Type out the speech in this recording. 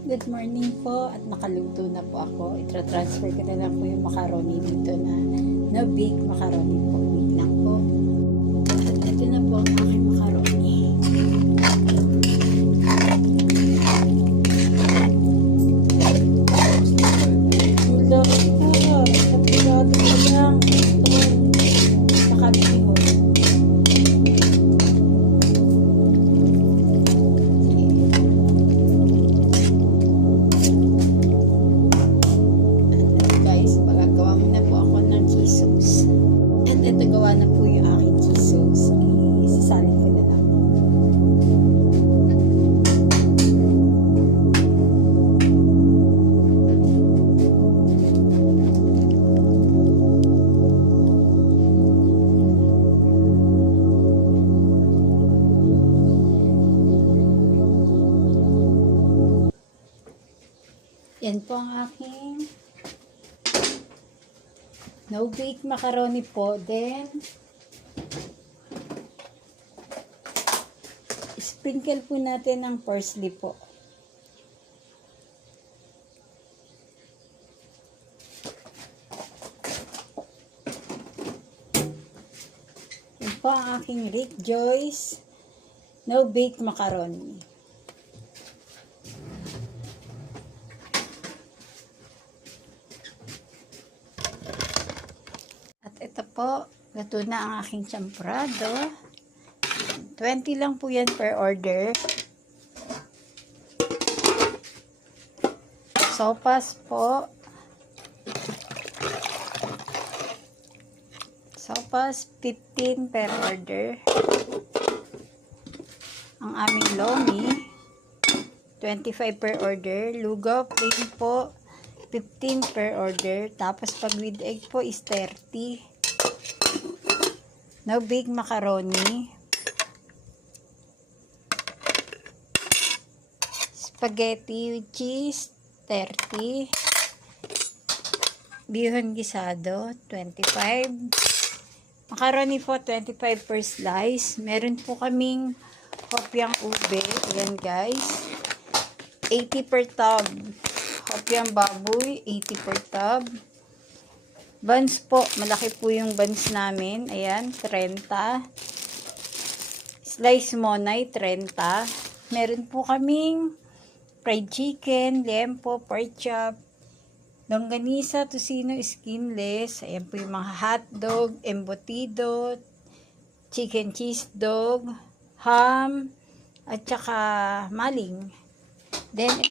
Good morning po at nakaluto na po ako. Itra-transfer ko na lang po yung macaroni dito na no bake macaroni po. Wait lang po. At ito na po ang aking macaroni. Hello po. Kapitado ko lang. Ito. Makabili ko. Ito gawa na po yung aking cheese sauce. Isasalin ko na lang. Yan po ang aking no bake macaroni po. Then sprinkle po natin ng parsley po. Yan po ang aking Rick Joyce no bake macaroni. Ito po, luto na ang aking champorado. 20 lang po yan per order. Sopas po. Sopas, 15 per order. Ang aming lomi, 25 per order. Lugaw, plain po, 15 per order. Tapos pag with egg po is 30. No bake macaroni. Spaghetti with cheese, 30. Bihon gisado, 25. Macaroni po, 25 per slice. Meron po kaming hopyang ube. Ayan guys. 80 per tub. Hopyang baboy, 80 per tub. Buns po, malaki po yung buns namin. Ayan, 30. Slice monay, 30. Meron po kaming fried chicken, lempo, pork chop, longganisa, tocino, skinless. Ayan po yung mga hotdog, embutido, chicken cheese dog, ham, at saka maling. Then,